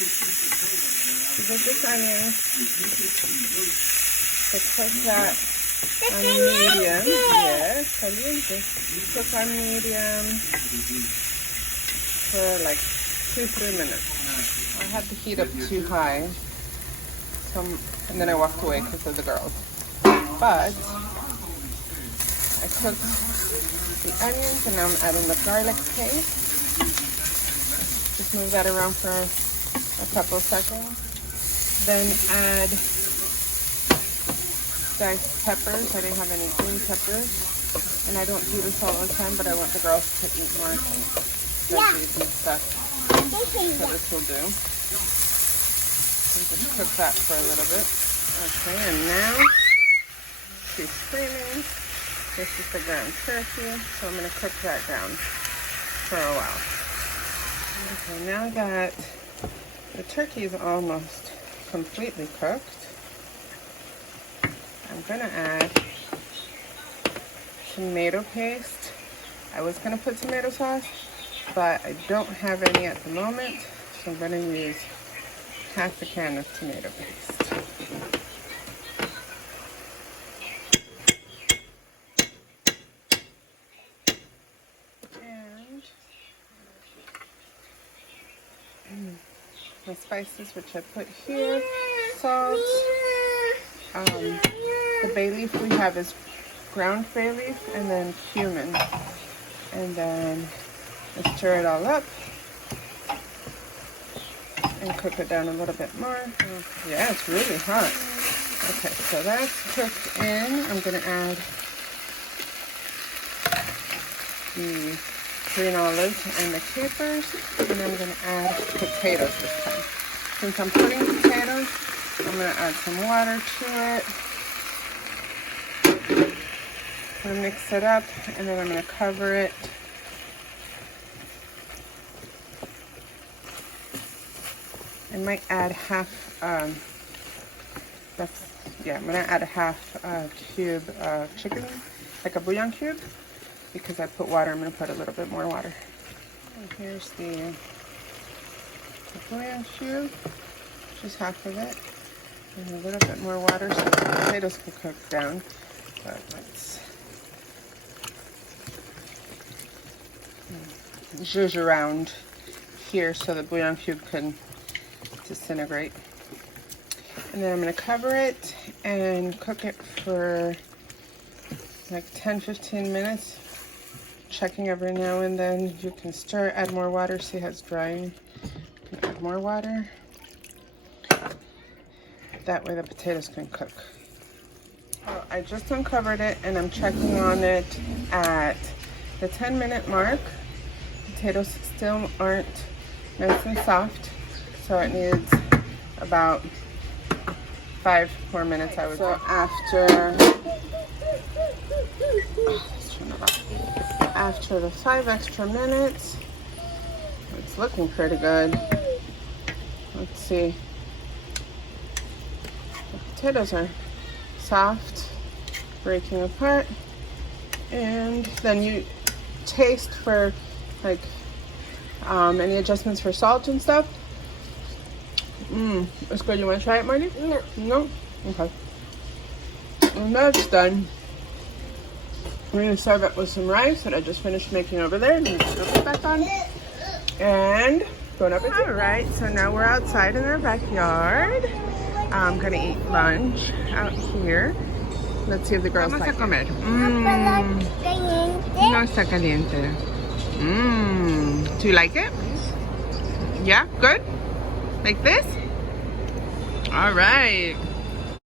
With this onion, so cook that on medium. Yes, caliente. Cook on medium for like 2-3 minutes. I had the heat up too high, and then I walked away because of the girls. But I cooked the onions, and now I'm adding the garlic paste. Just move that around for a couple seconds. Then add diced peppers. I didn't have any green peppers, and I don't do this all the time, but I want the girls to eat more veggies and stuff, so this will do. And just cook that for a little bit. Okay, and now she's screaming. This is the ground turkey, so I'm going to cook that down for a while. Okay, now that the turkey is almost completely cooked, I'm going to add tomato paste. I was going to put tomato sauce, but I don't have any at the moment, so I'm going to use half a can of tomato paste. And the spices, which I put here, salt, the bay leaf we have is ground bay leaf, and then cumin, and then I stir it all up and cook it down a little bit more. Yeah, it's really hot. Okay, so that's cooked in. I'm going to add the green olives and the capers, and I'm going to add potatoes this time. Since I'm putting potatoes, I'm going to add some water to it. I'm going to mix it up, and then I'm going to cover it. I might add I'm going to add a half cube of chicken, like a bouillon cube, because I put water. I'm going to put a little bit more water. And here's the bouillon cube, just half of it, and a little bit more water so the potatoes can cook down. But let's zhuzh around here so the bouillon cube can disintegrate. And then I'm going to cover it and cook it for like 10-15 minutes, checking every now and then. You can stir, add more water, see how it's drying. You can add more water. That way the potatoes can cook. So I just uncovered it, and I'm checking on it at the 10-minute mark. Potatoes still aren't nice and soft, so it needs about 5 more minutes, I would say. So after the 5 extra minutes, it's looking pretty good. Let's see. The potatoes are soft, breaking apart, and then you taste for like any adjustments for salt and stuff. It's good. You want to try it, Marty? No. No? Okay. And that's done. We're going to serve it with some rice that I just finished making over there. And put it back on. And bon appetit. Alright, so now we're outside in our backyard. I'm going to eat lunch out here. Let's see if the girls like it. Vamos a comer. No está caliente. Do you like it? Yeah? Good? Like this? All right.